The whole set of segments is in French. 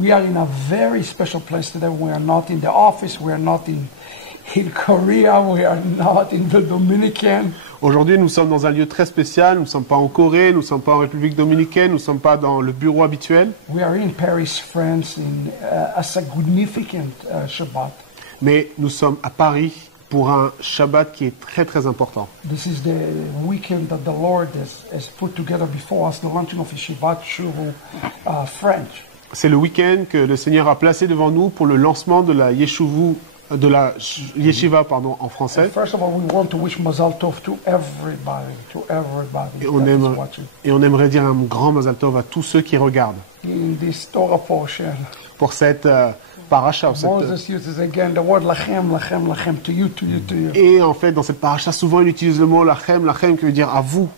We are in a very special place today. We are not in the office. We are not in Korea. We are not in the Dominican. Aujourd'hui, nous sommes dans un lieu très spécial. Nous ne sommes pas en Corée, nous ne sommes pas en République dominicaine, nous ne sommes pas dans le bureau habituel. We are in Paris, France, a significant Shabbat. Mais nous sommes à Paris pour un Shabbat qui est très très important. This is the weekend that the Lord has put together before us, the launching of Shabbat Shuvu French. C'est le week-end que le Seigneur a placé devant nous pour le lancement de la Yeshiva en français. First of all, we want to wish Mazal Tov to everybody Et on aimerait dire un grand Mazal Tov à tous ceux qui regardent. In this Torah portion, pour cette paracha. Moses uses again the word lachem, lachem, lachem, to you, to you, to you. Et en fait, dans cette paracha, souvent il utilise le mot lachem, lachem, qui veut dire à vous.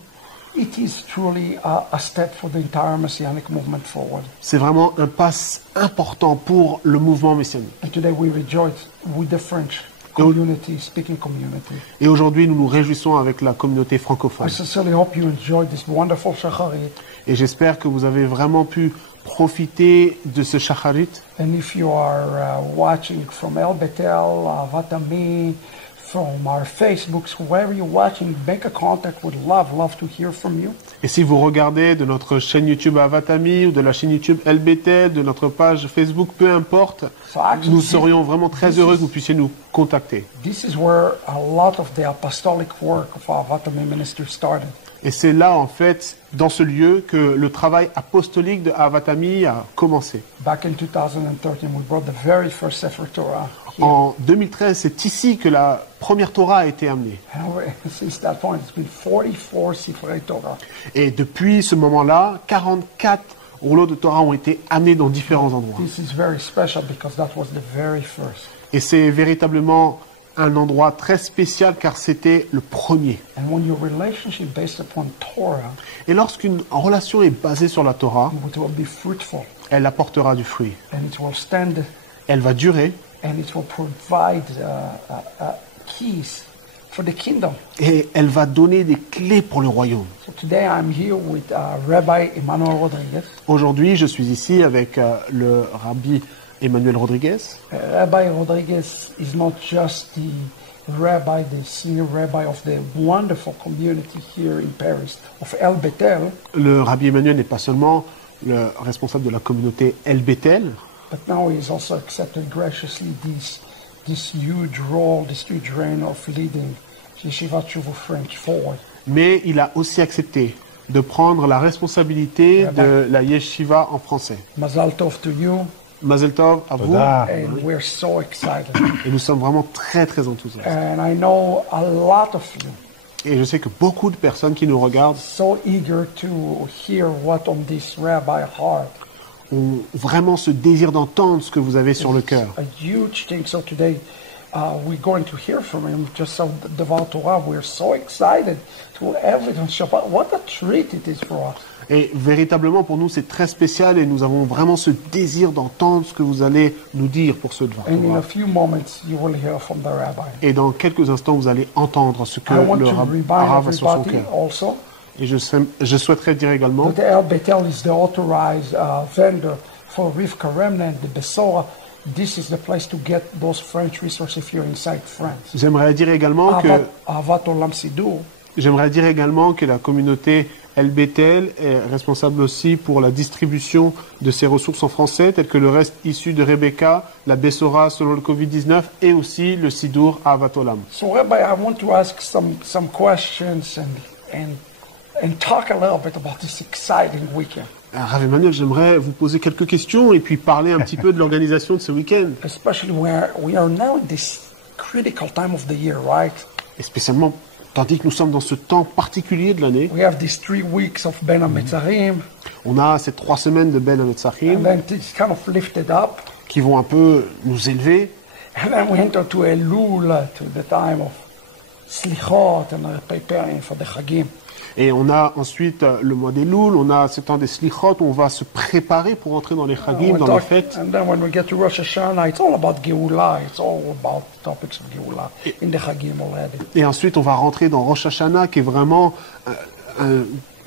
It is truly a step for the entire Messianic movement forward. C'est vraiment un pas important pour le mouvement messianique. And today we rejoice with the French community, speaking community. Et aujourd'hui, nous nous réjouissons avec la communauté francophone. I sincerely hope you enjoyed this wonderful shacharit. Et j'espère que vous avez vraiment pu profiter de ce shacharit. And if you are watching from El Betel, Vatami, from our Facebooks, wherever you're watching, make a contact. Would love to hear from you. Et si vous regardez de notre chaîne YouTube Avatami ou de la chaîne YouTube El Betel, de notre page Facebook, peu importe, nous serions vraiment très heureux que vous puissiez nous contacter. This is where a lot of the apostolic work of Avatami ministry started. Et c'est là, en fait, dans ce lieu, que le travail apostolique de Avatami a commencé. Back in 2013, we brought the very first Sefer Torah. En 2013, c'est ici que la première Torah a été amenée. Since that point, it's been 44 Sefer Torah. Et depuis ce moment-là, 44 rouleaux de Torah ont été amenés dans différents endroits. This is very special because that was the very first. Et c'est véritablement un endroit très spécial car c'était le premier. And when your relationship based upon Torah, et lorsqu'une relation est basée sur la Torah, it will be fruitful. Elle apportera du fruit. And it will stand. Elle va durer. And it will provide keys for the kingdom. Et elle va donner des clés pour le royaume. So today I'm here with Rabbi Emmanuel Rodriguez. Aujourd'hui, je suis ici avec le Rabbi Emmanuel Rodriguez. Rabbi Rodriguez is not just the rabbi, the senior rabbi of the wonderful community here in Paris of El Betel. Le Rabbi Emmanuel n'est pas seulement le responsable de la communauté El Betel. But now he has also accepted graciously this huge role, this huge reign of leading Yeshivat Shuvu French forward. Mais il a aussi accepté de prendre la responsabilité de la Yeshiva en français. Mazal Tov to you. Mazel Tov à vous. And we're so excited. Et nous sommes vraiment très très enthousiastes. And I know a lot of you. Et je sais que beaucoup de personnes qui nous regardent so eager to hear what on this rabbi heart. Ont vraiment ce désir d'entendre ce que vous avez sur le cœur. A huge thing. So today we're going to hear from him. Just so Devar Torah, we're so excited to evidence Shabbat. What a treat it is for us. Et véritablement pour nous c'est très spécial et nous avons vraiment ce désir d'entendre ce que vous allez nous dire pour ce Devar Torah. Et dans quelques instants vous allez entendre ce que le Rav a sur son cœur. Et je souhaiterais dire également que El Betel is the authorized vendor for Rivka Remnant, the Besora. This is the place to get those French resources if you're inside France. J'aimerais dire également que la communauté El Betel est responsable aussi pour la distribution de ces ressources en français, telles que le reste issu de Rebecca, la Bessora selon le Covid-19 et aussi le Sidour à Ahavat Olam. So Rabbi, I want to ask some questions and talk a little bit about this exciting weekend. Rav Emmanuel, j'aimerais vous poser quelques questions et puis parler un petit peu de l'organisation de ce week-end. Especially we are now in this critical time of the year, right? Et spécialement tandis que nous sommes dans ce temps particulier de l'année. We have these 3 weeks of Ben HaMetzarim. On a ces 3 semaines de Ben HaMetzarim. And then it's kind of lifted up. Qui vont un peu nous élever. And then we enter to Elul, to the time of Slichot and preparing for the Chagim. Et on a ensuite le mois des Loul, on a ce temps des Slichot, où on va se préparer pour entrer dans les Chagim, dans les fêtes. And then when we get to Rosh Hashanah, it's all about Geulah, it's all about topics of Geulah in the Chagim already. Et ensuite on va rentrer dans Rosh Hashanah, qui est vraiment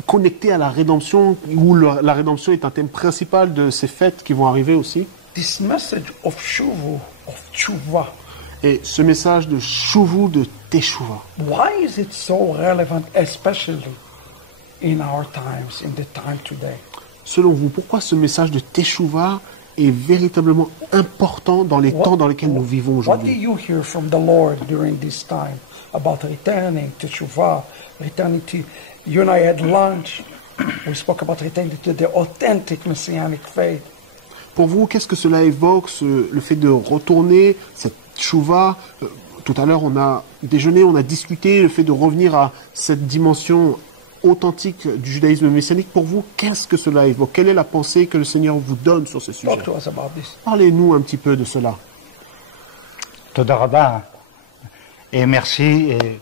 connecté à la rédemption, où la rédemption est un thème principal de ces fêtes qui vont arriver aussi. This message of Shuvu, of Tshuva, Et ce message de Shuvu, de Teshuvah, why is it so relevant, especially in our times, in the time today? selon vous, pourquoi ce message de Teshuvah est véritablement important dans les temps dans lesquels nous vivons What do aujourd'hui? you hear from the Lord during this time about returning to Tshuva, returning to... You and I had lunch. We spoke about returning to the authentic Messianic faith. Pour vous, qu'est-ce que cela évoque, le fait de retourner, cette Teshuvah? Tout à l'heure, on a déjeuné, on a discuté, le fait de revenir à cette dimension authentique du judaïsme messianique. Pour vous, qu'est-ce que cela évoque? Quelle est la pensée que le Seigneur vous donne sur ce sujet? Talk to us about this. Parlez-nous un petit peu de cela. Toda Rabba. Et merci. Et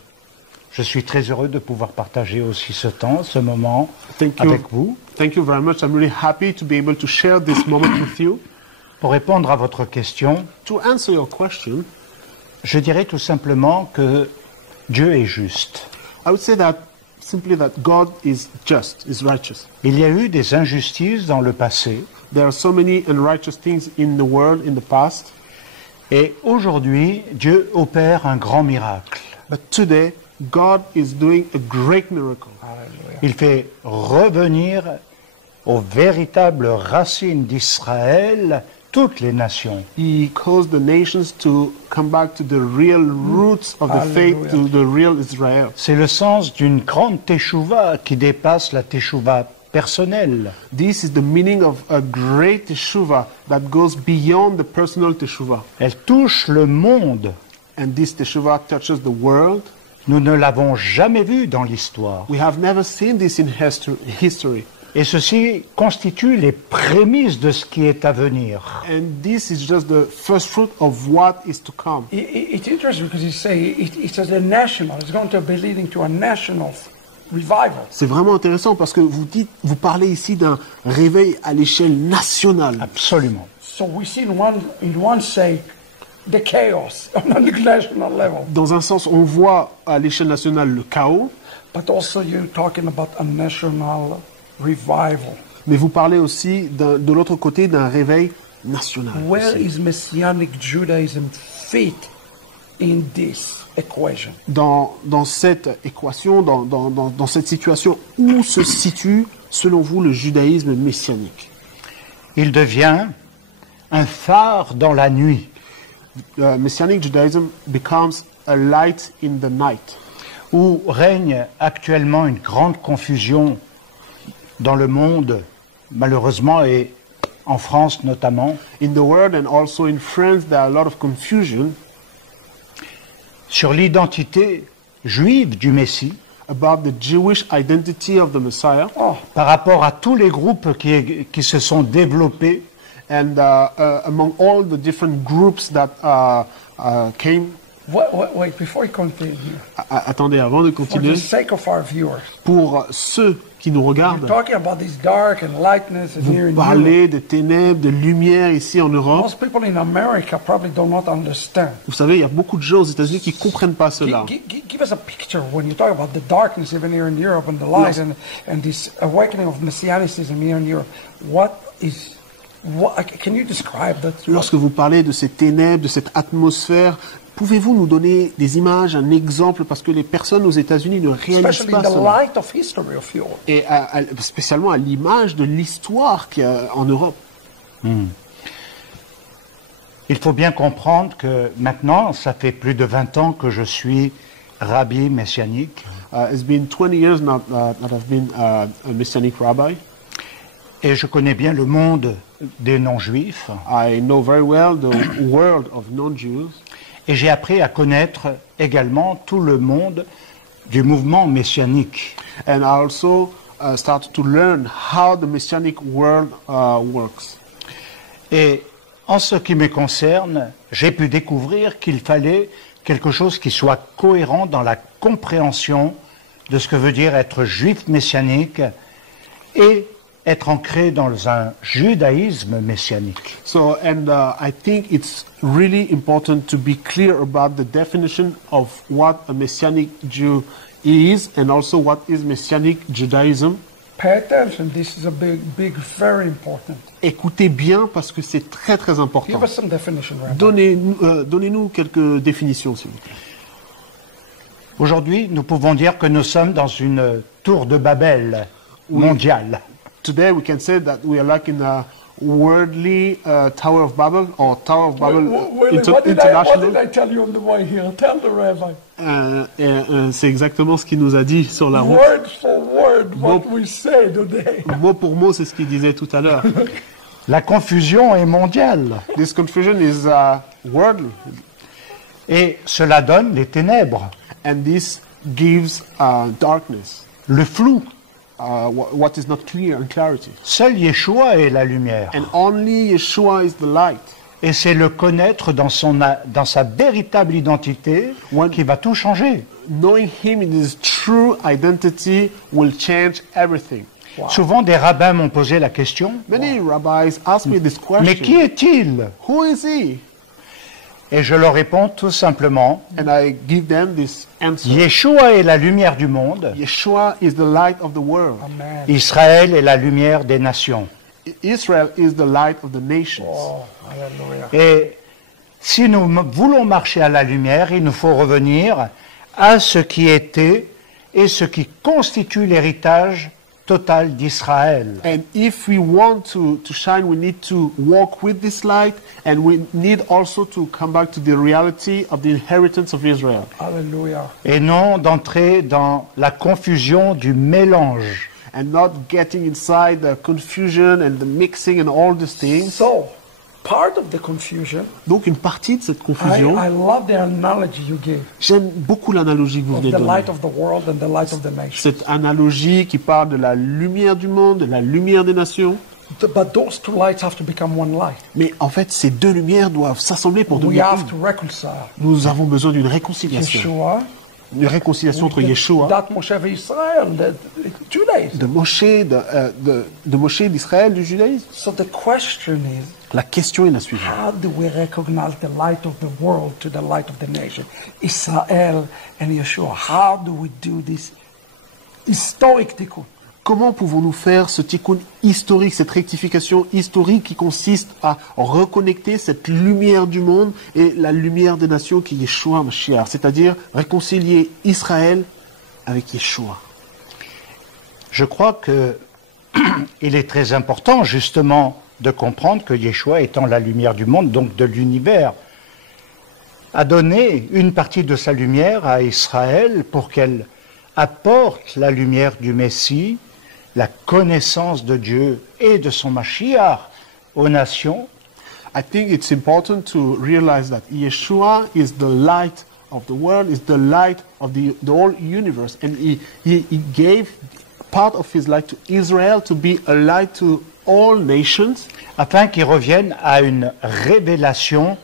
je suis très heureux de pouvoir partager aussi ce temps, ce moment Thank you. avec vous. Thank you very much. I'm really happy to be able to share this moment with you. Pour répondre à votre question, To answer your question, je dirais tout simplement que Dieu est juste. I would say that simply that God is just, is righteous. Il y a eu des injustices dans le passé There are so many unrighteous things in the world in the past, et aujourd'hui, Dieu opère un grand miracle. but today God is doing a great miracle. Hallelujah. Il fait revenir aux véritables racines d'Israël toutes les nations. He caused the nations to come back to the real roots of the faith, Hallelujah. to the real Israel. C'est le sens d'une grande teshuva qui dépasse la teshuva personnelle. This is the meaning of a great teshuvah that goes beyond the personal teshuvah. Elle touche le monde. And this teshuvah touches the world. Nous ne l'avons jamais vu dans l'histoire. We have never seen this in history. Et ceci constitue les prémices de ce qui est à venir. And this is just the first fruit of what is to come. It's interesting because you say it's a national. It's going to be leading to a national revival. C'est vraiment intéressant parce que vous parlez ici d'un réveil à l'échelle nationale. Absolument. So we see in one say the chaos on a national level, Dans un sens, on voit à l'échelle nationale le chaos, but also you're talking about a national revival. mais vous parlez aussi de l'autre côté d'un réveil national. Where aussi. is Messianic Judaism fit in this equation? Dans cette équation, dans cette situation, où se situe, selon vous, le judaïsme messianique? Il devient un phare dans la nuit. Messianic Judaism becomes a light in the night. Où règne actuellement une grande confusion dans le monde, malheureusement, et en France notamment, In the world and also in France, there are a lot of confusion sur l'identité juive du Messie about the Jewish identity of the Messiah. Oh, par rapport à tous les groupes qui se sont développés And among all the different groups that came, wait, before you continue, attendez, avant de for continuer, the sake of our viewers, pour ceux qui nous you're regardent, talking about this dark and lightness and here vous in Europe. parlez de ténèbres, de lumière ici en Europe. Most people in America probably do not understand. Vous savez, il y a beaucoup de gens aux États-Unis qui ne comprennent pas cela. Give us a picture when you talk about the darkness even here in Europe and the light and this awakening of Messianicism here in Europe. Can you describe that? Lorsque vous parlez de ces ténèbres, de cette atmosphère, pouvez-vous nous donner des images, un exemple, parce que les personnes aux États-Unis ne réalisent Especially pas the cela. light of history of Europe. Et spécialement à l'image de l'histoire qu'il y a en Europe. Il faut bien comprendre que maintenant, ça fait plus de 20 ans que je suis rabbi messianique It's been 20 years now that I've been a Messianic rabbi. et je connais bien le monde des non-juifs I know very well the world of non-Jews. et j'ai appris à connaître également tout le monde du mouvement messianique. And I also started to learn how the Messianic world works. Et en ce qui me concerne, j'ai pu découvrir qu'il fallait quelque chose qui soit cohérent dans la compréhension de ce que veut dire être juif messianique et être ancré dans un judaïsme messianique. So, and I think it's really important to be clear about the definition of what a Messianic Jew is and also what is Messianic Judaism. Pay attention. This is a big, very important. Écoutez bien parce que c'est très très important. Give us some definition, Rabbi. Donnez-nous quelques définitions, s'il vous plaît. Aujourd'hui, nous pouvons dire que nous sommes dans une tour de Babel mondiale. Today we can say that we are like in a worldly Tower of Babel or Tower of Babel What did international. I tell you on the way here? Tell the Rabbi. C'est exactement ce qu'il nous a dit sur la route. Word for word, what we say today. Mot pour mot, c'est ce qu'il disait tout à l'heure. La confusion est mondiale. This confusion is worldly, Et cela donne les ténèbres, and this gives darkness, le flou. what is not clear and clarity. Seul Yeshua est la lumière. And only Yeshua is the light. Et c'est le connaître dans sa véritable identité qui va tout changer. Knowing him in his true identity will change everything. Wow. Souvent, des rabbins m'ont posé la question, Many rabbis ask me this question. mais qui est-il? Who is he? Et je leur réponds tout simplement, And I give them this answer. Yeshua est la lumière du monde, Yeshua is the light of the world. Amen. Israël est la lumière des nations. Israel is the light of the nations. Oh, hallelujah. Et si nous voulons marcher à la lumière, il nous faut revenir à ce qui était et ce qui constitue l'héritage total d'Israël. And if we want to shine, we need to walk with this light, and we need also to come back to the reality of the inheritance of Israel. Hallelujah. Et non d'entrer dans la confusion du mélange. And not getting inside the confusion and the mixing and all these things. So, part of the confusion, Donc une partie de cette confusion, I love the analogy you gave j'aime beaucoup l'analogie que vous of venez the de light donner. of the world and the light of the nation. Cette analogie qui parle de la lumière du monde, de la lumière des nations. But those two lights have to become one light. Mais en fait, ces deux lumières doivent s'assembler pour We devenir have une. to reconcile Nous avons besoin d'une réconciliation. Yeshua, Une réconciliation entre Yeshua, that Moshe Israel, the Judaism. de Moshe, d'Israël, du judaïsme. So the question is, La question est la suivante. how do we recognize the light of the world to the light of the nation? Israel and Yeshua. How do we do this historic tikkun? Comment pouvons-nous faire ce tikkun historique, cette rectification historique qui consiste à reconnecter cette lumière du monde et la lumière des nations qui est Yeshua Mashiach, c'est-à-dire réconcilier Israël avec Yeshua. Je crois que il est très important justement de comprendre que Yeshua étant la lumière du monde, donc de l'univers, a donné une partie de sa lumière à Israël pour qu'elle apporte la lumière du Messie, la connaissance de Dieu et de son Mashiach aux nations. I think it's important to realize that Yeshua is the light of the world, is the light of the whole universe, and he gave part of his light to Israel to be a light to all nations, afin qu'ils reviennent à une révélation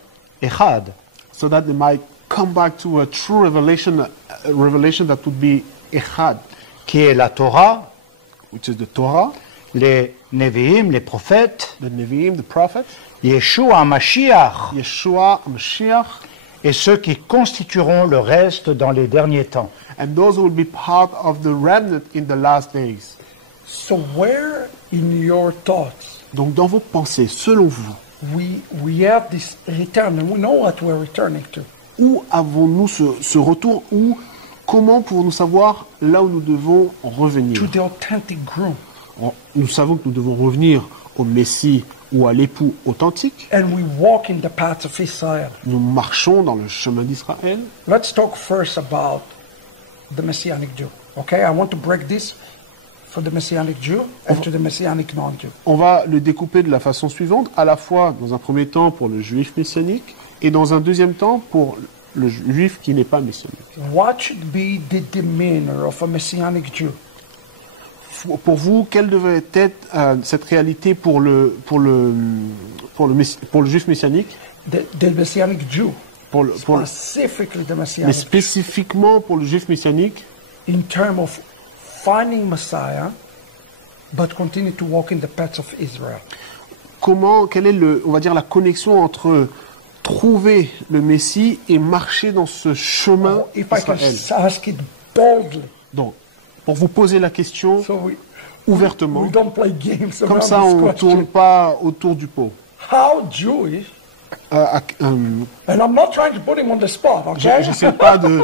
Echad. so that they might come back to a true revelation, a revelation that would be Echad, Qui est la Torah, which is the Torah, les Nevi'im, les prophètes, the Nevi'im, the prophets, Yeshua Mashiach, Yeshua, Mashiach, et ceux qui constitueront le reste dans les derniers temps. and those who will be part of the remnant in the last days. So where in your thoughts Donc dans vos pensées, selon vous, we have this return and we know what we're returning to? où avons-nous ce retour, ou comment pouvons-nous savoir là où nous devons revenir? To the authentic groom. Nous savons que nous devons revenir au Messie ou à l'époux authentique. And we walk in the paths of Israel. Nous marchons dans le chemin d'Israël. Let's talk first about the Messianic Jew. Okay, I want to break this for the Messianic Jew and to the Messianic non-Jew. On va le découper de la façon suivante, à la fois dans un premier temps pour le juif messianique et dans un deuxième temps pour le juif qui n'est pas messianique. What should be the demeanor of a Messianic Jew? Pour vous, quelle devrait être cette réalité pour le juif messianique, The Messianic Jew, specifically the mais Messianic, spécifiquement pour le juif messianique, in terms of finding Messiah, but continue to walk in the paths of Israel. quelle est on va dire la connexion entre trouver le Messie et marcher dans ce chemin If I can d'Israël? ask it boldly. Donc, pour vous poser la question So ouvertement, we don't play games comme around ça this on ne question. tourne pas autour du pot. How Jewish, and I'm not trying to put him on the spot, okay? Je n'essaie pas de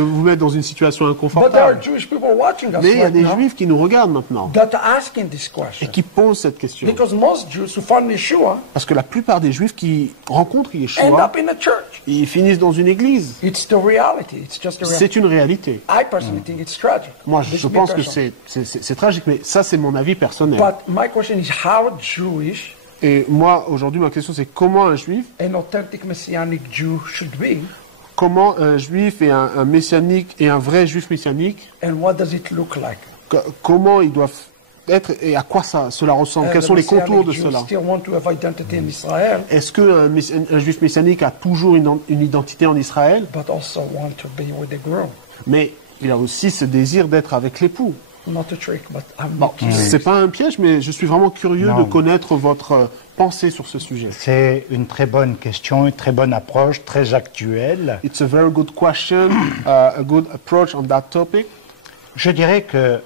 vous mettre dans une situation But there are inconfortable. Jewish people watching us Mais il y a right des now juifs qui nous regardent maintenant that are asking this et question. qui posent cette question. Because most Jews who find Yeshua Parce que la plupart des juifs qui rencontrent end Yeshua, up in a church. ils finissent dans une église. It's the reality. It's just the reality. C'est une réalité. I personally think it's tragic. Moi, This je is me pense que personally. c'est tragique, mais ça, c'est mon avis personnel. But my question is how Jewish Et moi, aujourd'hui, ma question, c'est comment un juif, an authentic Messianic Jew should be, comment un juif et un messianique et un vrai juif messianique, and what does it look like? comment ils doivent être et à quoi cela ressemble, quels The sont les Messianic contours de Jews cela. still want to have identity in Israel, Est-ce qu'un juif messianique a toujours une identité en Israël, but also want to be with the groom? mais il a aussi ce désir d'être avec l'époux? Not a trick, but I'm Bon, curious. c'est pas un piège, mais je suis vraiment curieux Non. de connaître votre pensée sur ce sujet. C'est une très bonne question, une très bonne approche, très actuelle. It's a very good question, a good approach on that topic. Je dirais que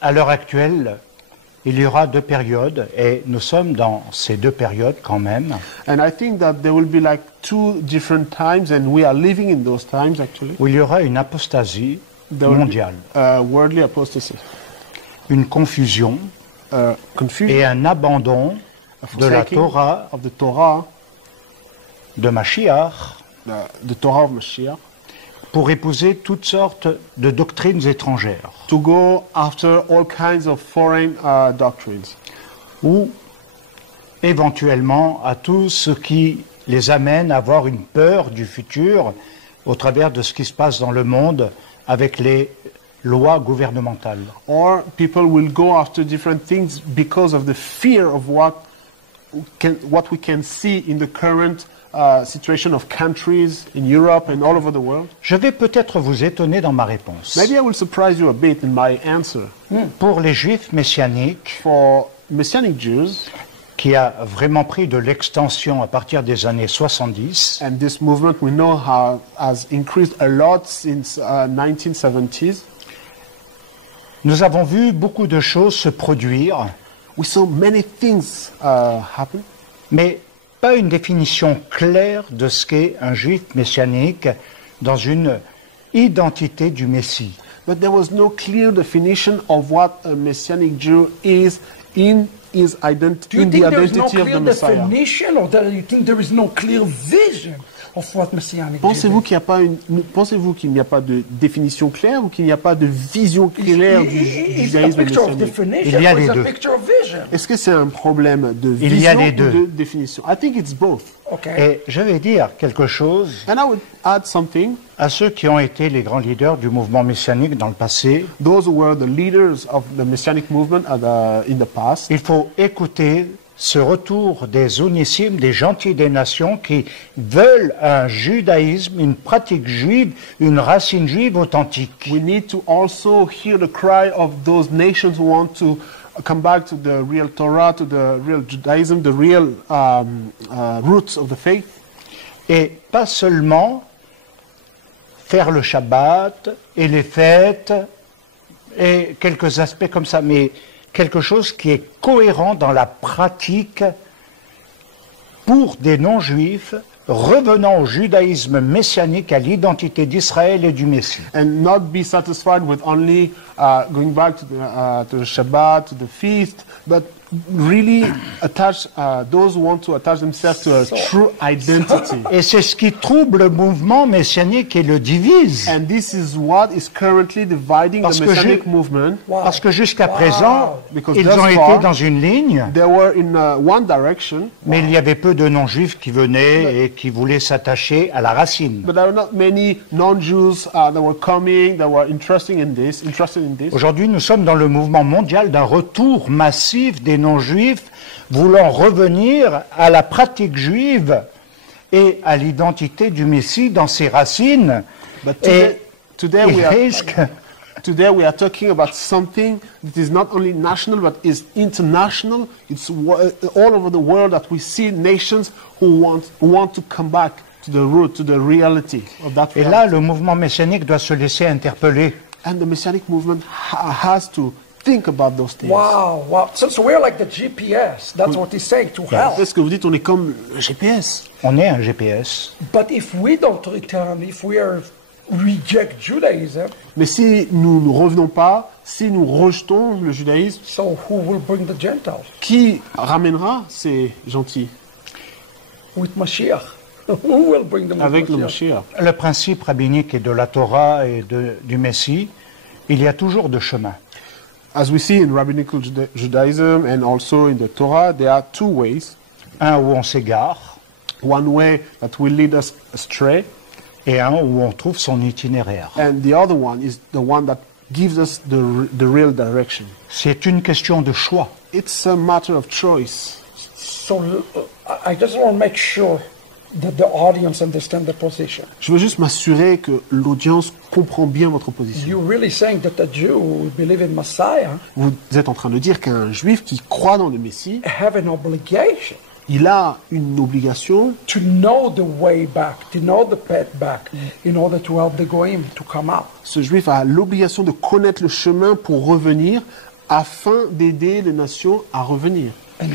à l'heure actuelle, il y aura deux périodes, et nous sommes dans ces deux périodes quand même. And I think that there will be like two different times, and we are living in those times actually. Où il y aura une apostasie There will be, mondiale, worldly apostasy, une confusion confusion, et un abandon de la forsaking Torah, of the Torah, de Mashiach, the Torah of Mashiach, pour épouser toutes sortes de doctrines étrangères, to go after all kinds of foreign doctrines, ou éventuellement à tout ce qui les amène à avoir une peur du futur au travers de ce qui se passe dans le monde avec les lois gouvernementales. or people will go after different things because of the fear of what we can see in the current situation of countries in Europe and all over the world. Je vais peut-être vous étonner dans ma réponse. Maybe I will surprise you a bit in my answer. Pour les juifs messianiques, For Messianic Jews, qui a vraiment pris de l'extension à partir des années 70, and this movement we know has increased a lot since 1970, nous avons vu beaucoup de choses se produire, we saw many things happen, mais pas une définition claire de ce qu'est un juif messianique dans une identité du Messie. but there was no clear definition of what a Messianic Jew is in his Do you in the think there is no identity of clear the Messiah. definition, or do you think there is no clear vision of what Messianic Pensez-vous Judaism qu'il n'y a pas de définition claire ou qu'il n'y a pas de vision claire du is? Is a judaïsme picture of messianique? definition, Il y a or is les a deux. picture of vision? Est-ce que c'est un problème de Il y a vision les ou deux. de définition? I think it's both. Okay. Et je vais dire quelque chose And I would add something. à ceux qui ont été les grands leaders du mouvement messianique dans le passé. Those who were the leaders of the Messianic movement in the past, Il faut écouter ce retour des onissimes, des gentils des nations qui veulent un judaïsme, une pratique juive, une racine juive authentique. we need to also hear the cry of those nations who want to come back to the real Torah, to the real Judaism, the real roots of the faith. Et pas seulement faire le Shabbat et les fêtes et quelques aspects comme ça, mais quelque chose qui est cohérent dans la pratique pour des non-juifs revenant au judaïsme messianique, à l'identité d'Israël et du Messie. And not be satisfied with only going back to the Shabbat, to the feast, but really attach those who want to attach themselves to a true identity. Et c'est ce qui trouble le mouvement messianique et le divise. And this is what is currently dividing Parce the que Messianic ju- movement. Wow. Parce que jusqu'à Wow. présent, Because ils thus ont été far- dans une ligne, They were in one direction, mais il y avait peu de non-juifs qui venaient et qui voulaient s'attacher à la racine. but there were not many non-Jews that were coming, that were interested in this. Aujourd'hui, nous sommes dans le mouvement mondial d'un retour massif des non-juifs voulant revenir à la pratique juive et à l'identité du Messie dans ses racines. But Et today ils we are risquent today we are talking about something that is not only national but is international. It's all over the world that we see nations who want to come back to the root, to the reality of that Et reality. là, le mouvement messianique doit se laisser interpeller. And the Messianic movement has to think about those things. Wow, wow. So we're like the GPS. That's what he's saying to hell. C'est ce que vous dites, on est comme le GPS. On est un GPS. But if we don't return, if we reject Judaism, Mais si nous ne revenons pas, si nous rejetons le judaïsme, so who will bring the Gentiles? qui ramènera ces gentils With Mashiach. Who will bring them with avec le Mashiach? Mashiach? Le principe rabbinique et de la Torah et du Messie, il y a toujours deux chemins. As we see in rabbinical Judaism and also in the Torah, there are two ways. Un où on s'égare One way that will lead us astray, et un où on trouve son itinéraire. and the other one is the one that gives us the real direction. C'est une question de choix. It's a matter of choice. So I just want to make sure that the audience understand the position. Je veux juste m'assurer que l'audience comprend bien votre position. You're really saying that a Jew who believe in Messiah Vous êtes en train de dire qu'un juif qui croit dans le Messie, have an obligation il a une obligation to know the way back, to know the path back, in order to help the goyim to come out. ce juif a l'obligation de connaître le chemin pour revenir afin d'aider les nations à revenir. And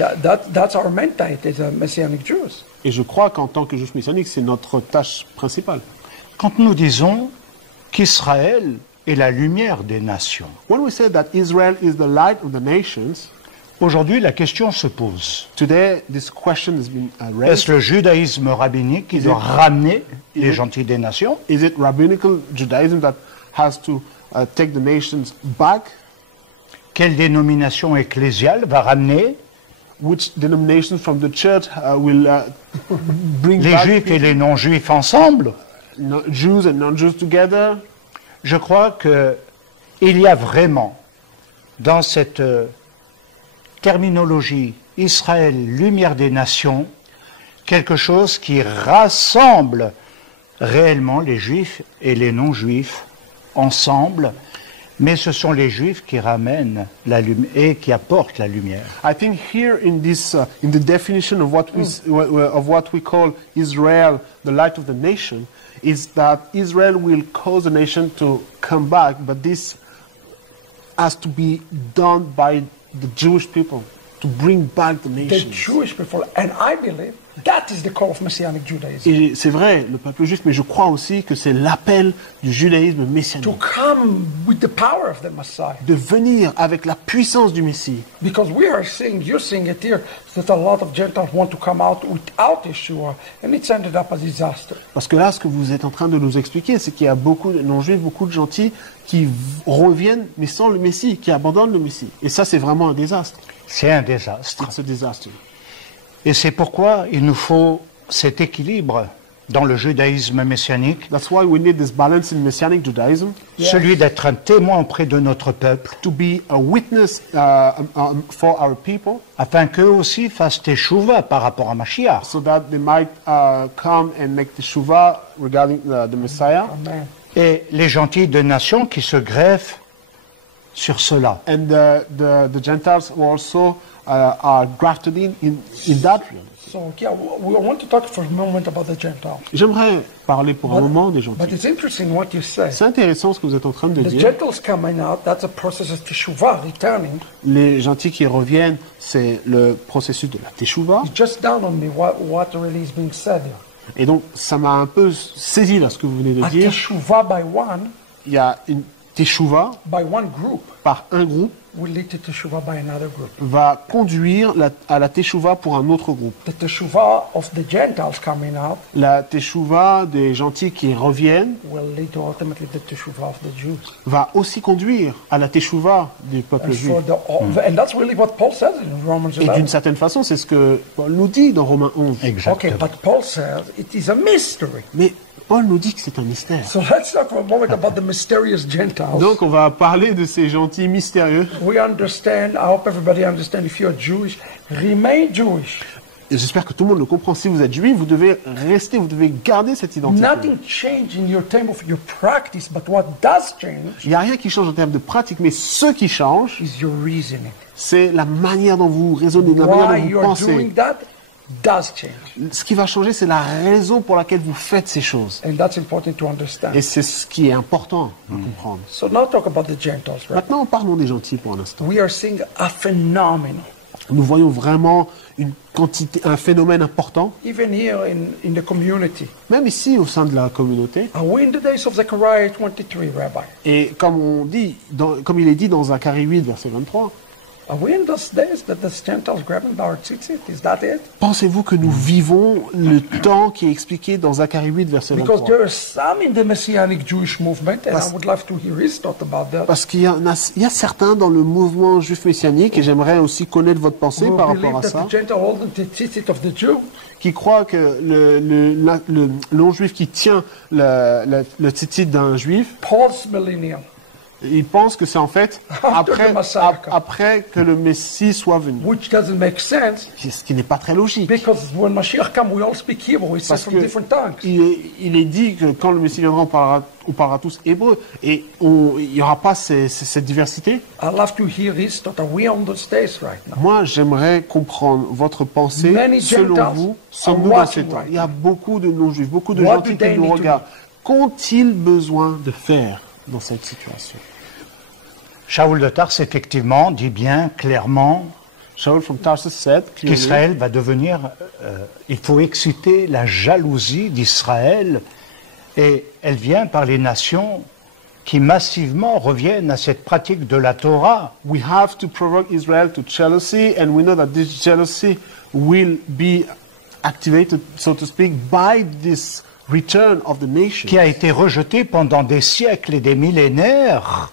that's our mentality as a Messianic Jews. Et je crois qu'en tant que juif messianique, c'est notre tâche principale. Quand nous disons qu'Israël est la lumière des nations, When we say that Israel is the light of the nations, aujourd'hui la question se pose. today this question has been Est-ce raised. le judaïsme rabbinique qui doit ramener les gentils des nations? Is it rabbinical Judaism that has to take the nations back? Quelle dénomination ecclésiale va ramener Which denominations from the church will bring les back juifs et les non-juifs ensemble? Jews and non-Jews together? Je crois qu'il y a vraiment dans cette terminologie Israël, lumière des nations, quelque chose qui rassemble réellement les juifs et les non-juifs ensemble, mais ce sont les juifs qui ramènent la lumière et qui apportent la lumière. I think here in this, in the definition of what we call Israel, the light of the nation, is that Israel will cause the nation to come back, but this has to be done by the Jewish people to bring back the The nation. Jewish people, and I believe that is the call of Messianic Judaism. Et c'est vrai, le peuple juif, mais je crois aussi que c'est l'appel du judaïsme To messianique, come with the power of the Messiah. de venir avec la puissance du Messie. Because we are seeing, you're seeing it here, that a lot of Gentiles want to come out without Yeshua, and it's ended up a disaster. Parce que là, ce que vous êtes en train de nous expliquer, c'est qu'il y a beaucoup de non-juifs, beaucoup de gentils qui reviennent, mais sans le Messie, qui abandonnent le Messie. Et ça, c'est vraiment un désastre. C'est un désastre. C'est un désastre. Et c'est pourquoi il nous faut cet équilibre dans le judaïsme messianique, That's why we need this balance in Messianic Judaism, celui d'être un témoin auprès de notre peuple, to be a witness for our people, afin qu'eux aussi fassent teshuva par rapport à Mashiach. so that they might come and make teshuvah regarding the Messiah. Amen. Et les gentils de nations qui se greffent sur cela. And the Gentiles who also are grafted in that realm. So, yeah, we want to talk for a moment about the Gentiles. J'aimerais parler pour un moment des But gentils. it's interesting what you say. C'est intéressant ce que vous êtes en train de The dire. Gentiles coming out, that's a process of teshuvah, returning. Les gentils qui reviennent, c'est le processus de la teshuvah. It just dawned on me what really is being said here. Et donc, ça m'a un peu saisi là ce que vous venez de A dire. teshuvah by one Il y a une teshuvah by one group par un groupe will lead to teshuvah by another group. va conduire à la teshuvah pour un autre groupe. The teshuvah of the Gentiles coming out La teshuvah des gentils qui reviennent will lead to ultimately the teshuvah of the Jews. va aussi conduire à la teshuvah du peuple And, juif. and that's really what Paul says in Romans Et 11. d'une certaine façon, c'est ce que Paul nous dit dans Romains 11. Okay, Exactement. but Paul says it is a mystery. Mais Paul nous dit que c'est un mystère. So let's talk for a moment about the mysterious Gentiles. Donc on va parler de ces gentils mystérieux. We understand, I hope everybody understands, if you're Jewish, remain Jewish. Et j'espère que tout le monde le comprend. Si vous êtes juif, vous devez rester, vous devez garder cette identité. Nothing changed in your time of your practice, but what does change Il n'y a rien qui change en termes de pratique, mais ce qui change, is your reasoning. c'est la manière dont vous raisonnez, la manière Why dont vous you're doing pensez. that? does change. Ce qui va changer, c'est la raison pour laquelle vous faites ces choses. And that's important to understand. Et c'est ce qui est important à comprendre. So now talk about the Gentiles, right? Maintenant, parlons des gentils pour un instant. We are seeing a phenomenon. Nous voyons vraiment un phénomène important, Even here in the community. même ici au sein de la communauté. Are we in the days of Zechariah 23, Rabbi? Et comme on dit, comme il est dit dans Zacharie 8, verset 23, Are we in those days that the Gentiles grabbing our tzitzit? Is that it? pensez-vous que nous vivons le temps qui est expliqué dans Zacharie 8, verset Because 23? there are some in the Messianic Jewish movement, and I would love to hear his thought about that. Parce qu'il y a certains dans le mouvement juif messianique, et j'aimerais aussi connaître votre pensée Who par believe rapport à that ça, the Gentile holding the tzitzit of the Jew qui croient que le non-juif qui tient le tzitzit d'un juif, post-millennium. il pense que c'est en fait After the Messiah comes. après que le Messie soit venu. Which doesn't make sense, Ce qui n'est pas très logique. because when Mashiach comes, we all speak Hebrew. He says Parce from que different tongues. il est dit que quand le Messie viendra, on parlera tous hébreu. Et il n'y aura pas cette diversité. I'd love to hear his thought. Are we on those days right now? Moi, j'aimerais comprendre votre pensée. Many Selon Gentiles vous, are sommes-nous dans watching ces temps? right Il y a beaucoup de non-juifs, beaucoup de What gentils do they qui nous need to regardent. Qu'ont-ils besoin de faire dans cette situation? Shaul de Tarse, effectivement, dit bien clairement Shaul from Tarsus said clearly, qu'Israël va devenir... il faut exciter la jalousie d'Israël, et elle vient par les nations qui massivement reviennent à cette pratique de la Torah. we have to provoke Israel to jealousy, and we know that this jealousy will be activated, so to speak, by this return of the nation. Qui a été rejeté pendant des siècles et des millénaires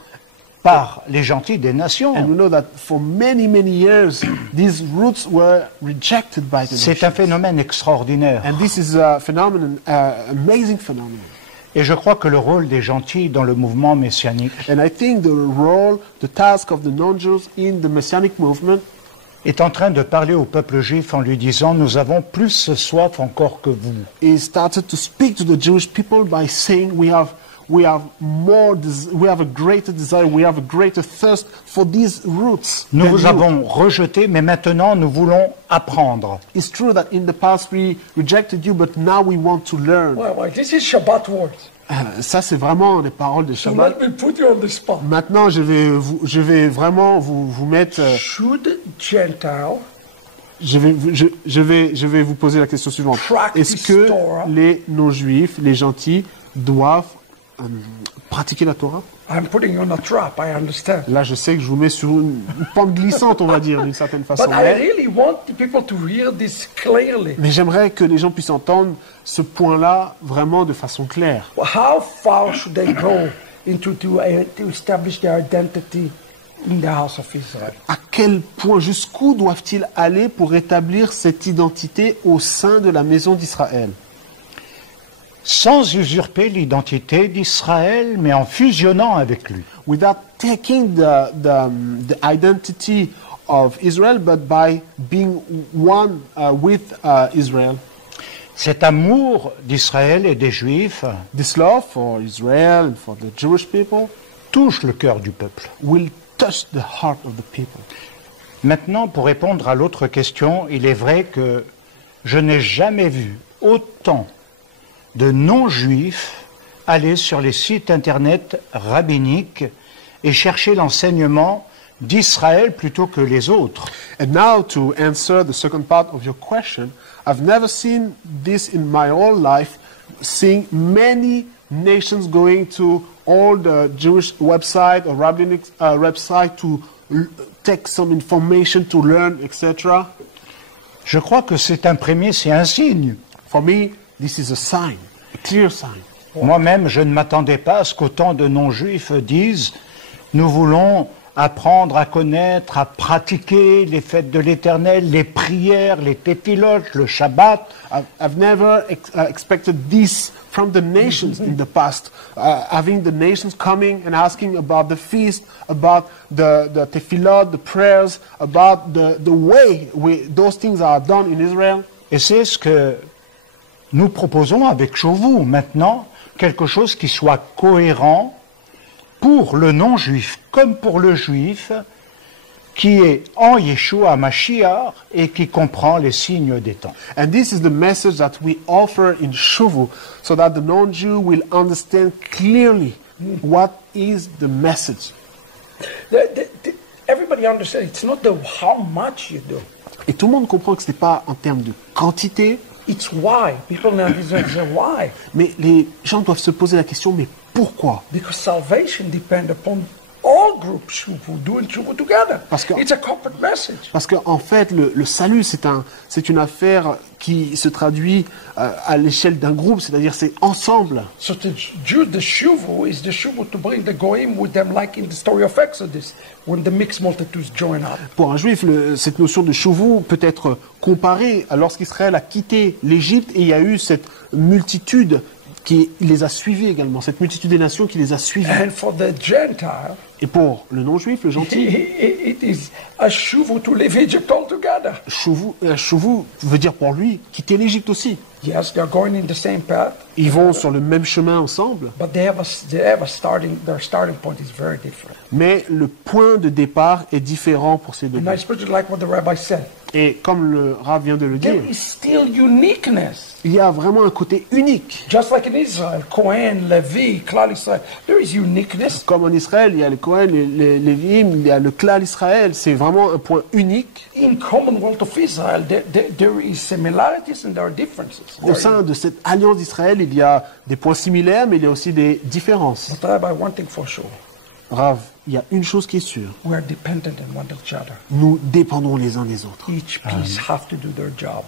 par les gentils des nations. And we know that for many, many years, these roots were rejected by the C'est un nation. phénomène extraordinaire. And this is a phenomenon, amazing phenomenon. Et je crois que le rôle des gentils dans le mouvement messianique And I think the task of the non-Jews in the Messianic movement est en train de parler au peuple juif en lui disant « Nous avons plus soif encore que vous ». is started to speak to the Jewish people by saying we have a greater desire, we have a greater thirst for these roots. Nous than vous you. avons rejeté, mais maintenant nous voulons apprendre. It's true that in the past we rejected you, but now we want to learn. Well, this is Shabbat words. Ça, c'est vraiment des paroles de So Shabbat. let me put you on the spot. Maintenant, je vais vraiment vous mettre. Should Gentile Je vais vous poser la question suivante. Practice Est-ce que Torah. les non-juifs, les gentils, doivent pratiquer la Torah? I'm putting you on a trap, I understand. Là, je sais que je vous mets sur une pente glissante, on va dire, d'une certaine façon. But I really want the people to hear this clearly. Mais j'aimerais que les gens puissent entendre ce point-là vraiment de façon claire. How far should they go to establish their identity in the house of Israel? À quel point, jusqu'où doivent-ils aller pour établir cette identité au sein de la maison d'Israël? Sans usurper l'identité d'Israël, mais en fusionnant avec lui. Without taking the identity of Israel, but by being one with Israel. Cet amour d'Israël et des Juifs This love for Israel and for the Jewish people touche le cœur du peuple. will touch the heart of the people. Maintenant, pour répondre à l'autre question, il est vrai que je n'ai jamais vu autant de non-juifs aller sur les sites internet rabbiniques et chercher l'enseignement d'Israël plutôt que les autres. And now to answer the second part of your question, I've never seen this in my whole life, seeing many nations going to all the Jewish website or rabbinic website to take some information, to learn, etc. Je crois que c'est un premier, c'est un signe. For me, this is a sign, a clear sign. Moi-même, je ne m'attendais pas à ce qu'autant de non-juifs disent « Nous voulons apprendre à connaître, à pratiquer les fêtes de l'Éternel, les prières, les téphilotes, le Shabbat. » I've never expected this from the nations in the past, having the nations coming and asking about the feast, about the tefillot, the prayers, about the way those things are done in Israel. Et c'est ce que nous proposons avec Chauvou maintenant, quelque chose qui soit cohérent pour le non-juif comme pour le juif, qui est en Yeshua Mashiach et qui comprend les signes des temps. And this is the message that we offer in Shuvu, so that the non-Jew will understand clearly what is the message. Everybody understands it's not the how much you do, Et tout le monde comprend que ce n'est pas en termes de quantité, it's why. People now say why? mais les gens doivent se poser la question, mais pourquoi? Because salvation depends upon all groups Shuvu doing Shuvu together. Parce que- It's a corporate message. Parce qu'en fait, le salut, c'est une affaire qui se traduit à l'échelle d'un groupe, c'est-à-dire c'est ensemble. So the Jew, the Shuvu is the Shuvu to bring the Goyim with them, like in the story of Exodus, when the mixed multitudes join up. Pour un juif, cette notion de chouvu peut être comparée à lorsqu'Israël a quitté l'Égypte et il y a eu cette multitude qui les a suivis également, cette multitude des nations qui les a suivis. And for the Gentile, Et pour le non-juif, le gentil, it is a Shuvu to leave Egypt altogether. chouvu veut dire pour lui quitter l'Égypte aussi. Yes, they're going in the same path, Ils vont sur le même chemin ensemble, but they have a starting. Their starting point is very different. mais le point de départ est différent pour ces deux And I groupes. especially like what the rabbi said. Et comme le Rav vient de le dire, There is still uniqueness. il y a vraiment un côté unique. Just like in Israel, Kohen, Levi, Klal Israel, there is uniqueness. Comme en Israël, il y a les Cohen, les Lévim, il y a le clan Israël. C'est vraiment un point unique. In Commonwealth of Israel, there is similarities and there are differences. Au sein de cette alliance d'Israël, il y a des points similaires, mais il y a aussi des différences. But Rabbi, one thing for sure, Rav, il y a une chose qui est sûre. we are dependent on one another. Nous dépendons les uns des autres. Each piece have to do their job.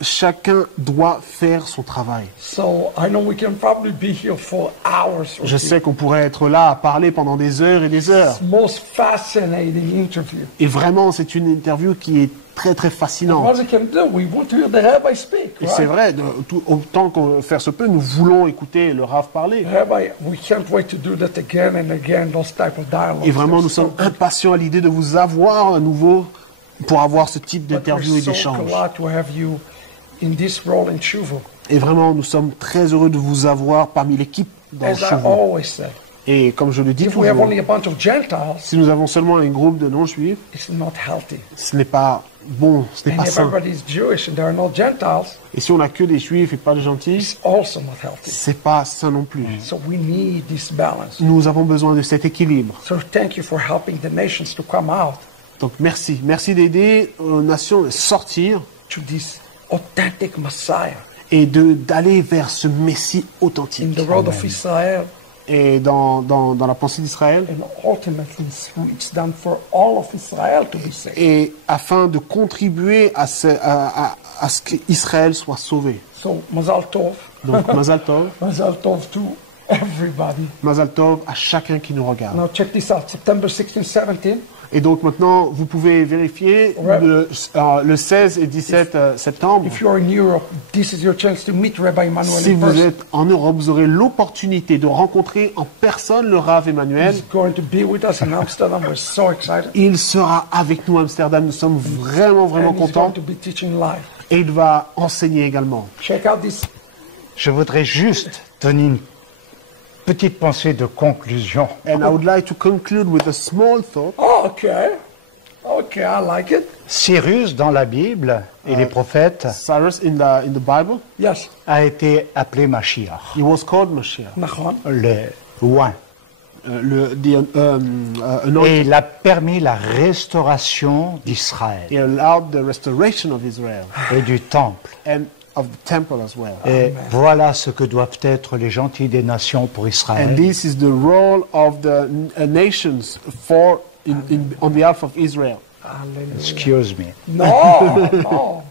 Chacun doit faire son travail. So I know we can probably be here for hours. Je sais qu'on pourrait être là à parler pendant des heures et des heures. Most fascinating interview. Et vraiment, c'est une interview qui est très très fascinante. What we can do, we want to hear the rabbi speak, Et c'est right? vrai, autant qu'on faire se peut, nous voulons écouter le Rav parler. Rabbi, we can't wait to do that again and again, those type of dialogues. Et vraiment, nous They're so sommes good. impatients à l'idée de vous avoir à nouveau pour avoir ce type But d'interview et we're so d'échange. glad to have you in this role in Shuvu. Et vraiment, nous sommes très heureux de vous avoir parmi l'équipe dans As I Chevaux. always say, Et comme je le dis if we have toujours, only a bunch of Gentiles, si nous avons seulement un groupe de non-juifs, it's not healthy. ce n'est pas bon, ce n'est And pas if sain. everybody is Jewish and there are no Gentiles, Et si on n'a que des juifs et pas de gentils, it's also not healthy. c'est pas sain non plus. So we need this balance. Nous avons besoin de cet équilibre. So thank you for helping the nations to come out Donc merci. Merci d'aider aux nations à sortir to this authentic Messiah et d'aller vers ce Messie in authentique. the road of Israel. Et dans la pensée d'Israël, And ultimately, it's done for all of Israel to be saved. et afin de contribuer à ce qu'Israël soit sauvé. So, Mazal Tov. Donc, Mazal Tov, Mazal Tov to everybody. Mazal Tov à chacun qui nous regarde. Now, check this out. September 16, 17. Et donc maintenant, vous pouvez vérifier Ouais. le 16 et 17 septembre. If you're in Europe, this is your chance to meet Rabbi Emmanuel Si in vous person. êtes en Europe, vous aurez l'opportunité de rencontrer en personne le Rav Emmanuel. He's going to be with us in Amsterdam. We're so excited. Il sera avec nous à Amsterdam. Nous sommes vraiment And he's contents. going to be teaching live. Et il va enseigner également. Check out this. Je voudrais juste donner une petite pensée de conclusion. And I would like to conclude with a small thought. Oh, okay. Okay, I like it. Cyrus, dans la Bible et les prophètes, Cyrus in the Bible, Yes. a été appelé Mashiach, he was called Mashiach. Nachon. le loin. Et Anointed. il a permis la restauration d'Israël He allowed the restoration of Israel et du temple. and of the temple as well. Et voilà ce que doivent être les gentils des nations pour And Israël. this is the role of the nations on behalf of Israel. Hallelujah. Excuse me. No, no.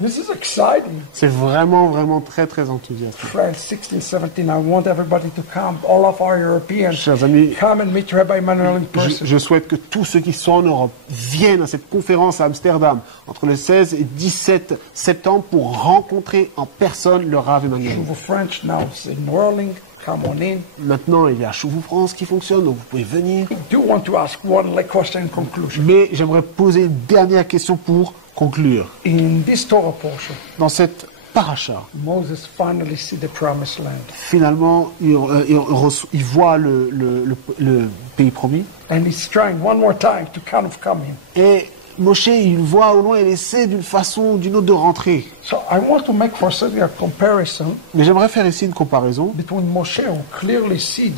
This is exciting. C'est vraiment très enthousiasmant. Friends, 16, 17, I want everybody to come, all of our Europeans, Chers amis, come and meet Rabbi Emmanuel in person. je souhaite que tous ceux qui sont en Europe viennent à cette conférence à Amsterdam entre le 16 et 17 septembre pour rencontrer en personne le Rav Emmanuel. Shuvu French now is in Whirling. Come on in. Maintenant, il y a Chouvu France qui fonctionne, donc vous pouvez venir. I do want to ask one question in conclusion. Mais j'aimerais poser une dernière question pour conclure. In this Torah portion, Dans cette paracha. Moses finally see the promised land. Finalement, il voit le pays promis. And he's trying one more time to kind of come in. Et Moshe, il voit au loin, il essaie d'une façon ou d'une autre de rentrer. So I want to make for a comparison Mais j'aimerais faire ici une comparaison between Moshe, who clearly see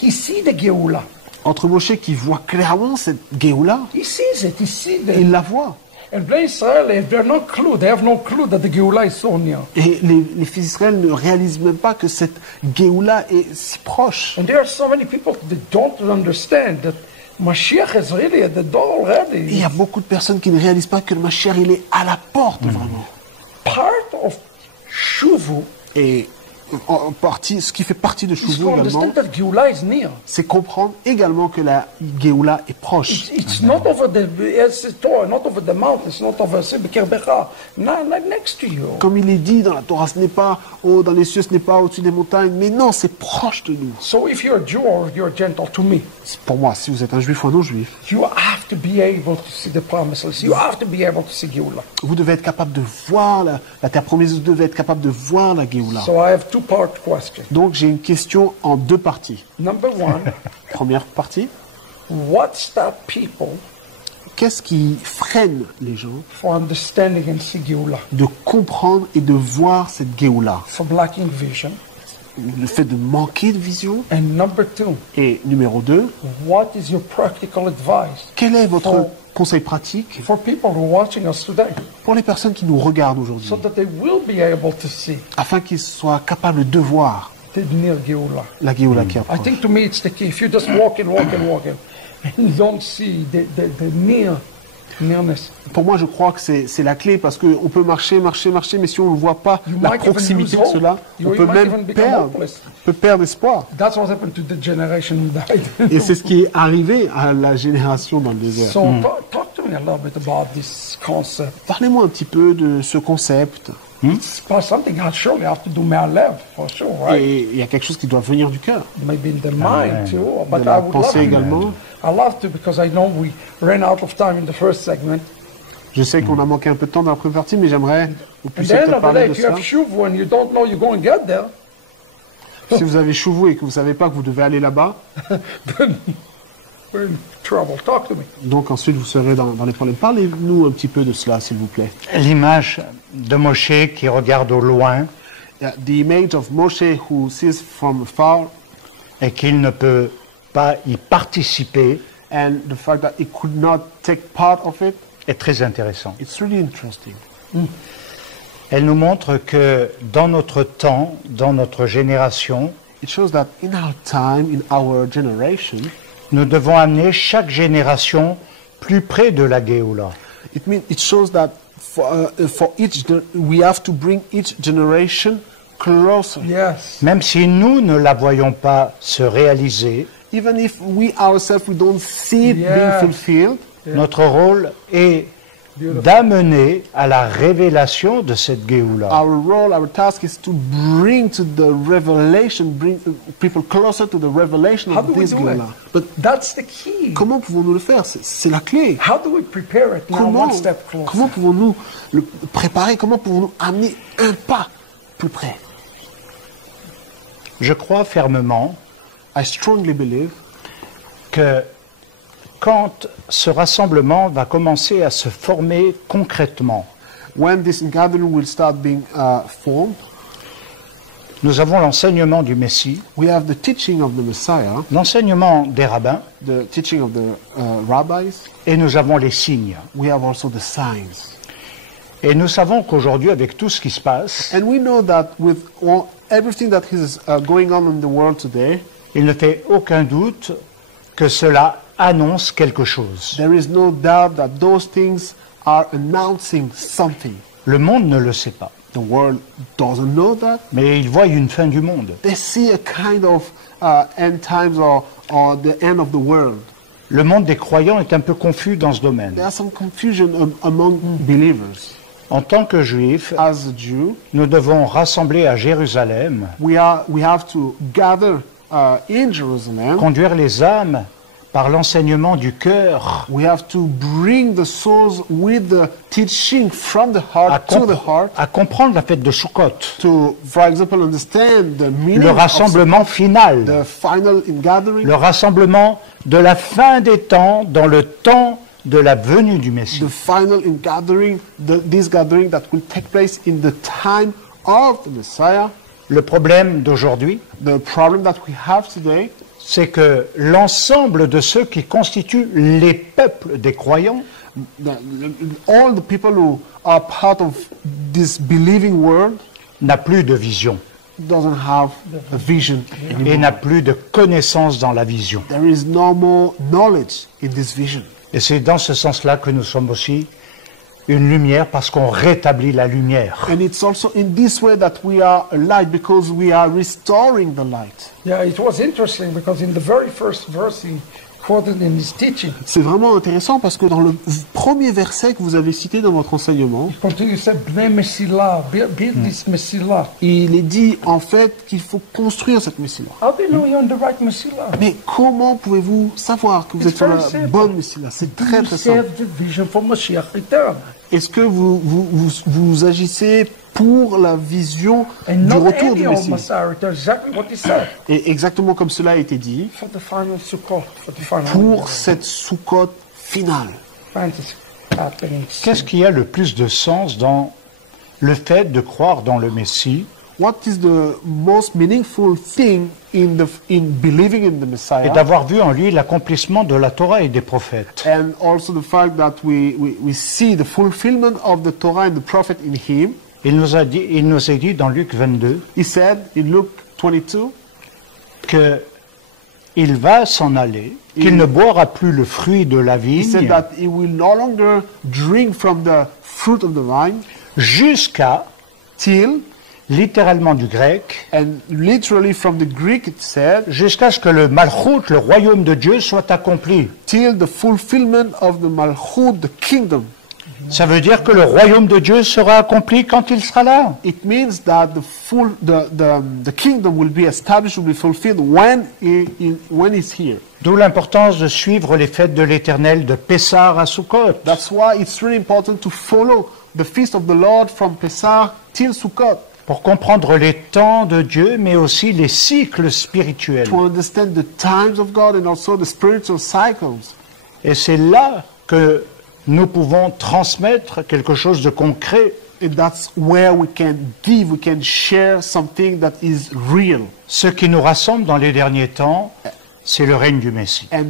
he see the Geula. entre Moshe qui voit clairement cette Géoula, He sees it. He sees et il the. la voit. And Bnei Israel, if they're not clue, they have no clue that the Geula is so near. Et les fils d'Israël ne réalisent même pas que cette Géoula est si proche. And there are so many people that don't understand that Mashiach is really at the door Et il already. y a beaucoup de personnes qui ne réalisent pas que le Mashiach, il est à la porte, vraiment. Part of Shuvu Et en partie, ce qui fait partie de is Shuvu to également, understand that Geula is near. c'est comprendre également que la Géoula est proche. It's not over the Torah, not over the mountains, not over Bekerbecha, not next to you. Comme il est dit dans la Torah, ce n'est pas dans les cieux, ce n'est pas au-dessus des montagnes, mais non, c'est proche de nous. So if you're a Jew or you're a Gentile, to me, Pour moi, si vous êtes un juif ou un non-juif, you have to be able to see the promises. You have to be able to see Geula. vous devez être capable de voir la terre promise, vous devez être capable de voir la Géoula. So I have two-part question. Donc j'ai une question en deux parties. Number one, Première partie, what stop people qu'est-ce qui freine les gens for understanding and see Geula? de comprendre et de voir cette Géoula? For lacking vision. Le fait de manquer de vision. And number two, Et numéro 2, what is your practical advice quel est votre for, conseil pratique for people who are watching us today pour les personnes qui nous regardent aujourd'hui, so that they will be able to see afin qu'ils soient capables de voir the near Geula? la Géoula qui I approche? think to me it's the key. If you just walk in, and you don't see the nearness, Pour moi, je crois que c'est la clé parce qu'on peut marcher, mais si on ne voit pas You la might even proximité de lose cela, hope. on You peut might même even become hopeless. perdre espoir. that's what happened to the generation who died. Et c'est ce qui est arrivé à la génération dans le désert. So talk to me a little bit about this concept. Parlez-moi un petit peu de ce concept. It's something I surely have to do Me'alev, for sure, right? Et il y a quelque chose qui doit venir du cœur, Maybe in the mind too, but de I la would love pensée to. également. I love to because I know we ran out of time in the first segment. Je sais qu'on a manqué un peu de temps dans la première partie, mais j'aimerais que vous And puissiez then peut-être of the parler day, de if you ça. have Shuvu and you don't know you're going to get there, Si vous avez Chouvou et que vous ne savez pas que vous devez aller là-bas, then we're in trouble. Talk to me. donc ensuite vous serez dans les problèmes. Parlez-nous un petit peu de cela, s'il vous plaît. L'image de Moshe qui regarde au loin Yeah, the image of Moshe who sees from afar et qu'il ne peut pas y participer and the fact that he could not take part of it, est très intéressant. it's really interesting. Elle nous montre que dans notre temps, dans notre génération, It shows that in our time, in our generation, nous devons amener chaque génération plus près de la Géoula. it shows that we have to bring each generation closer. Yes. Même si nous ne la voyons pas se réaliser, Even if we ourselves we don't see it Yeah. being fulfilled, notre rôle est d'amener à la révélation de cette Géoula. our role, our task is to bring to the revelation, bring people closer to the revelation How of do we this do it? Géoula. But That's the key. comment pouvons-nous le faire? C'est la clé. How do we prepare it now Comment, one step closer? comment pouvons-nous le préparer? Comment pouvons-nous amener un pas plus près? Je crois fermement I strongly believe que quand ce rassemblement va commencer à se former concrètement, when this gathering will start being formed, nous avons l'enseignement du Messie, we have the teaching of the Messiah, l'enseignement des rabbins, the teaching of the rabbis, et nous avons les signes. we have also the signs. Et nous savons qu'aujourd'hui, avec tout ce qui se passe, And we know that with everything that is going on in the world today, il ne fait aucun doute que cela annonce quelque chose. there is no doubt that those things are announcing something. Le monde ne le sait pas, The world doesn't know that. mais il voit une fin du monde. They see a kind of end times or the end of the world. Le monde des croyants est un peu confus dans ce domaine. There's some confusion among believers. En tant que juifs, As a Jew, nous devons rassembler à Jérusalem, we have to gather in Jerusalem, conduire les âmes par l'enseignement du cœur We have to bring the souls with the teaching from the heart to the heart à comprendre la fête de Sukkot, to, for example, understand the meaning le of rassemblement final, the final ingathering, le rassemblement de la fin des temps dans le temps de la venue du Messie. the final ingathering, this gathering that will take place in the time of the Messiah. Le problème d'aujourd'hui, The problem that we have today c'est que l'ensemble de ceux qui constituent les peuples des croyants all the people who are part of this believing world n'a plus de vision doesn't have a vision et anymore. n'a plus de connaissance dans la vision. There is no more knowledge in this vision. Et c'est dans ce sens-là que nous sommes aussi une lumière, parce qu'on rétablit la lumière. And it's also in this way that we are a light, because we are restoring the light. Yeah, it was interesting because in the very first verse he quoted in his teaching, C'est vraiment intéressant parce que dans le premier verset que vous avez cité dans votre enseignement, he continued to say, Bnei Mesilah, build this Mesilah. il est dit en fait qu'il faut construire cette Messilah. How do you know you're on the right Mesilah? Mais comment pouvez-vous savoir que vous êtes sur la very simple. bonne Messilah? C'est très You très simple. save the vision for Mashiach return. Est-ce que vous agissez pour la vision And du not retour any du old Messie? Messiah return, exactly what he said. Et exactement comme cela a été dit, For the final Sukkot, for the final pour cette Sukkot finale. fantasy happening. Qu'est-ce qui a le plus de sens dans le fait de croire dans le Messie What is the most meaningful thing in believing in the et Messiah? d'avoir vu en lui l'accomplissement de la Torah et des prophètes? And also the fact that we see the fulfillment of the Torah and the prophet in him. Il nous est dit dans Luc 22 He said in Luke 22 qu'il va s'en aller, qu'il ne boira plus le fruit de la he said vigne that he will no longer drink from the fruit of the vine jusqu'à, till, littéralement du grec, and literally from the Greek it said, jusqu'à ce que le Malchut, le royaume de Dieu, soit accompli. till the fulfillment of the Malchut, the kingdom. Ça veut dire que le royaume de Dieu sera accompli quand il sera là. It means that the kingdom will be established, will be fulfilled when he's here. D'où l'importance de suivre les fêtes de l'Éternel de Pessah à Sukkot. That's why it's really important to follow the feast of the Lord from Pesach till Sukkot, Pour comprendre les temps de Dieu, mais aussi les cycles spirituels. to understand the times of God and also the spiritual cycles. Et c'est là que nous pouvons transmettre quelque chose de concret. And that's where we can give, we can share something that is real. Ce qui nous rassemble dans les derniers temps, c'est le règne du Messie. And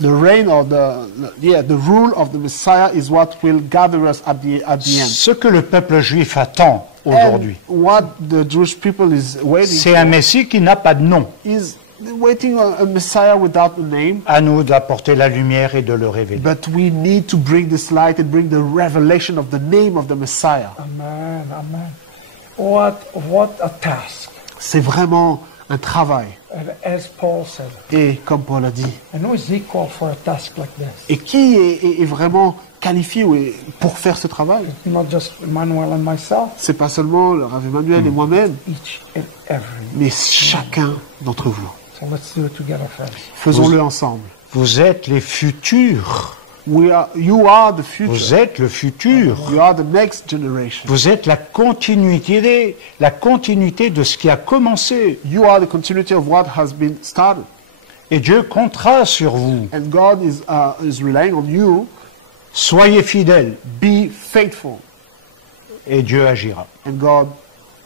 the reign or the rule of the Messiah is what will gather us at the end. Ce que le peuple juif attend aujourd'hui, And what the Jewish people is waiting c'est un for Messie qui n'a pas de nom. is waiting on a Messiah without a name. À nous d'apporter la lumière et de le révéler. But we need to bring this light and bring the revelation of the name of the Messiah. Amen, amen. What a task. C'est vraiment un travail. And as Paul said, Et comme Paul a dit, and who is equal for a task like this? et qui est vraiment qualifié pour faire ce travail? Not just Emmanuel and myself, C'est pas seulement le Rav Emmanuel et moi-même, each and every. mais chacun d'entre vous. So let's do it together, friends. Faisons-le ensemble. Vous êtes les futurs. You are the future. Vous êtes le futur. You are the next generation. Vous êtes la continuité de ce qui a commencé. You are the continuity of what has been started. Et Dieu comptera sur vous. And God is relying on you. Soyez fidèles Be faithful. et Dieu agira. And God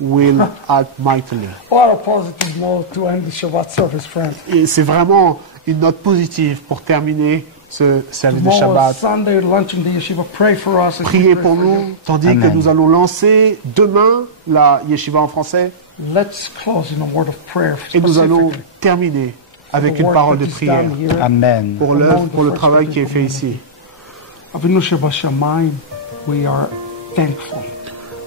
will act mightily. What a positive note to end the Shabbat service, friends. Et c'est vraiment une note positive pour terminer ce service de Tomorrow, Shabbat. Sunday, lunch in the yeshiva. Pray for us. and Priez pray pour for nous, you. tandis Amen. que nous allons lancer demain la yeshiva en français. Let's close in a word of prayer. Et nous allons specifically terminer avec for the une work parole that de is prière done here. Amen. pour l'œuvre, pour le travail qui est fait ici. Avinu Shebashamayim, we are thankful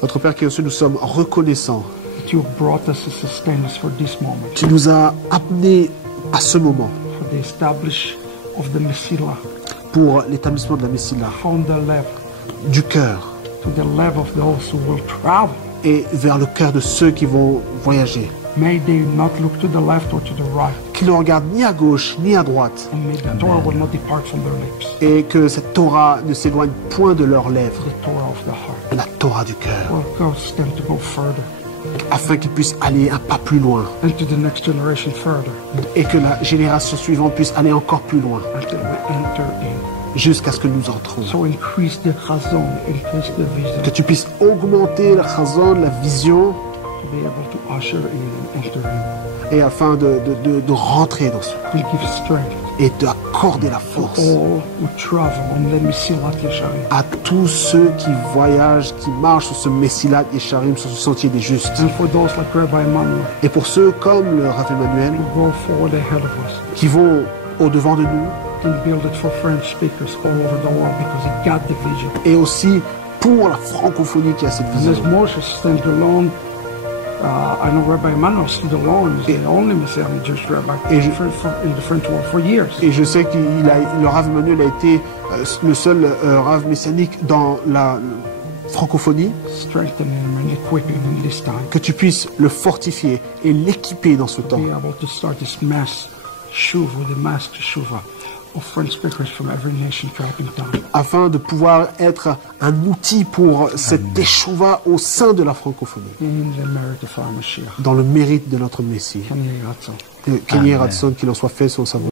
Notre Père qui est au ciel, nous sommes reconnaissants. that you brought us and sustained us for this moment, Tu nous as amenés à ce moment for the establish of the Mesilah, pour l'établissement de la Messilah, from the level du cœur to the level of those who will travel. et vers le cœur de ceux qui vont voyager. May they not look to the left or to the right, qu'ils ne regardent ni à gauche ni à droite, and may the Torah will not depart from their lips. et que cette Torah ne s'éloigne point de leurs lèvres, The Torah of the heart. la Torah du cœur, Will cause them to go further, afin qu'ils puissent aller un pas plus loin, and to the next generation further, et que la génération suivante puisse aller encore plus loin, until we enter in. jusqu'à ce que nous entrons. So increase the chazon, increase the vision, Que tu puisses augmenter le chazon, la vision, to be able to usher in and enter in. et afin de rentrer dans ce And give strength et d'accorder la to force all who travel on the Mesilat Yesharim. à tous ceux qui voyagent, qui marchent sur ce Messilat Yesharim, sur ce sentier des justes. And for those like Rabbi Emmanuel, Et pour ceux comme le Rav Emmanuel, who go forward ahead of us, qui vont au-devant de nous, and build it for French speakers all over the world because he got the vision. et aussi pour la francophonie qui a cette And as vision. Moshe stand alone, I know Rabbi Emmanuel stood alone. He's the only Messianic Jewish rabbi Et in the French world for years. Et je sais que le Rav Emmanuel a été le seul Rav messianique dans la francophonie. Strengthening him and equipping him this time. Que tu puisses le fortifier et l'équiper dans ce temps, Be able to start this mass shuva, the mass teshuva of French speakers from every nation throughout time. afin de pouvoir être un outil pour cette teshuva au sein de la francophonie, In the merit of our Mashiach. dans le mérite de notre Messie. Kenny Ratzon. Kenny Radson, qu'il en soit fait son savoir.